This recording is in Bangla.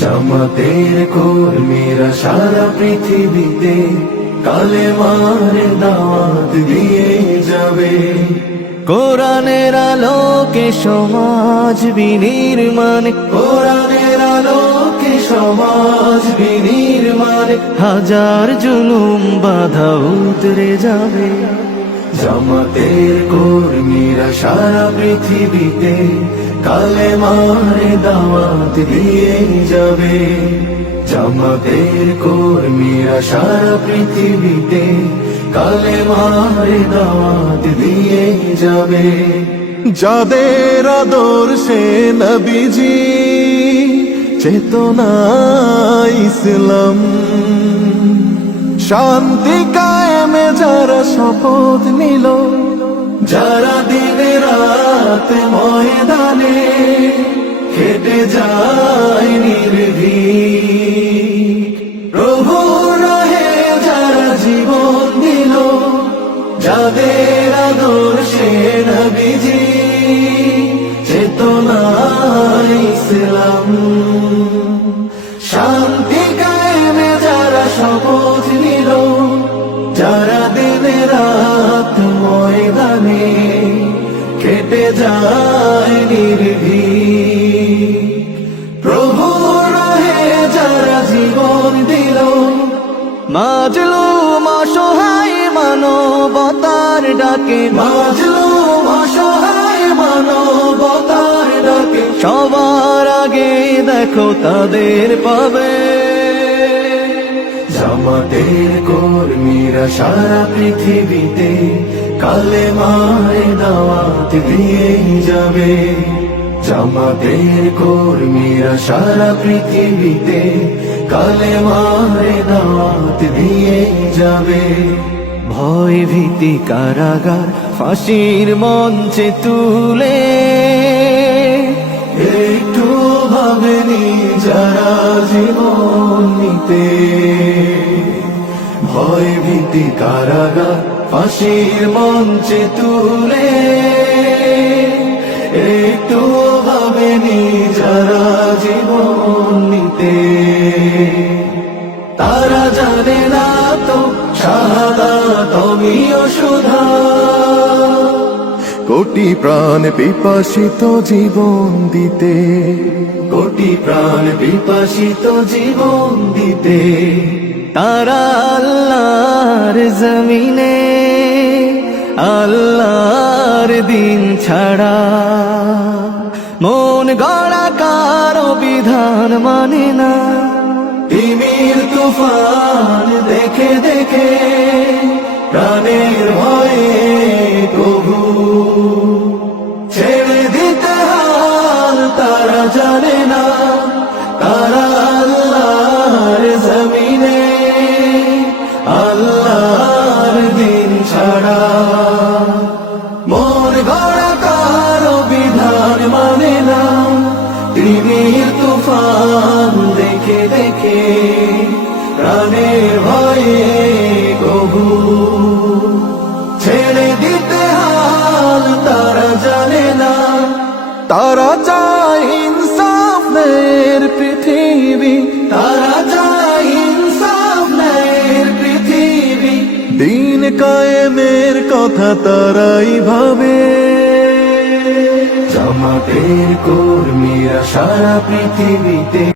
জামাতের কর্মীরা সারা পৃথিবীতে কালেমার দাওয়াত দিয়ে যাবে। কোরআনের আলোকে সমাজ বিনির্মাণ, কোরআনের আলোকে সমাজ বিনির্মাণ, হাজার জুলুম বাধা উতরে যাবে। জামাতের কর্মীরা সারা পৃথিবীতে কালেমার দাওয়াত দিয়ে যাবে। জামাতের কর্মীরা সারা পৃথিবীতে কালেমার দাওয়াত দিয়ে যাবে। যাদের আদর্শে নবীজি চেতনা ইসলাম, শান্তি কায়েমে যারা শপথ নিল, যারা দিনে রাত ময়দানে খেটে যায় নির্ভীক, প্রভু রাহে যারা জীবন দিল, যাদের আদর্শে নবীজি চেতনা ইসলাম, শান্তি কায়েমে যারা শপথ নিল, যারা দিনে রাত ময়দানে কেটে যায় নির্ভীক, প্রভু রাহে যারা জীবন দিল, মাজলুম অসহায় মানবতার ডাকে, মাজলুম অসহায় মানবতার ডাকে, সবার আগে দেখো তাদের পাবে। জামাতের কর্মীরা সারা পৃথিবীতে কালেমার দাওয়াত দিয়ে যাবে। জামাতের কর্মীরা সারা পৃথিবীতে কালেমার দাওয়াত দিয়ে যাবে। ভয় ভীতি কারাগার ফাঁসির মঞ্চে তুলে, একটু ভাবেনি যারা জীবন নিতে, ভয় ভীতি কারাগার ফাঁসির মঞ্চে তুলে, একটু ভাবেনি যারা জীবন নিতে, তারা জানে না তো শাহাদাত অমীয় সুধা, কোটি প্রাণ বিপাসিত জীবন দিতে, কোটি প্রাণ বিপাসিত জীবন দিতে, তারা আল্লাহর জমিনে আল্লাহর দিন ছাড়া মন গড়া কারো বিধান মানে না। তিমির তুফান দেখে দেখে প্রাণের ভয়ে প্রভু ছেড়ে দিতে হাল তারা জানে না, তারা আল্লাহর জমিনে আল্লাহর দিন ছাড়া মন গড়া কারো বিধান মানে না। তিমির তুফান দেখে দেখে প্রাণের ভয়ে প্রভু ছেড়ে দিতে হাল তারা জানে না, তারা চায় ইনসাফের পৃথিবী, তারা চায় ইনসাফের পৃথিবী, দিন কায়েমের কথা তারাই ভাবে। জামাতের কর্মীরা সারা পৃথিবীতে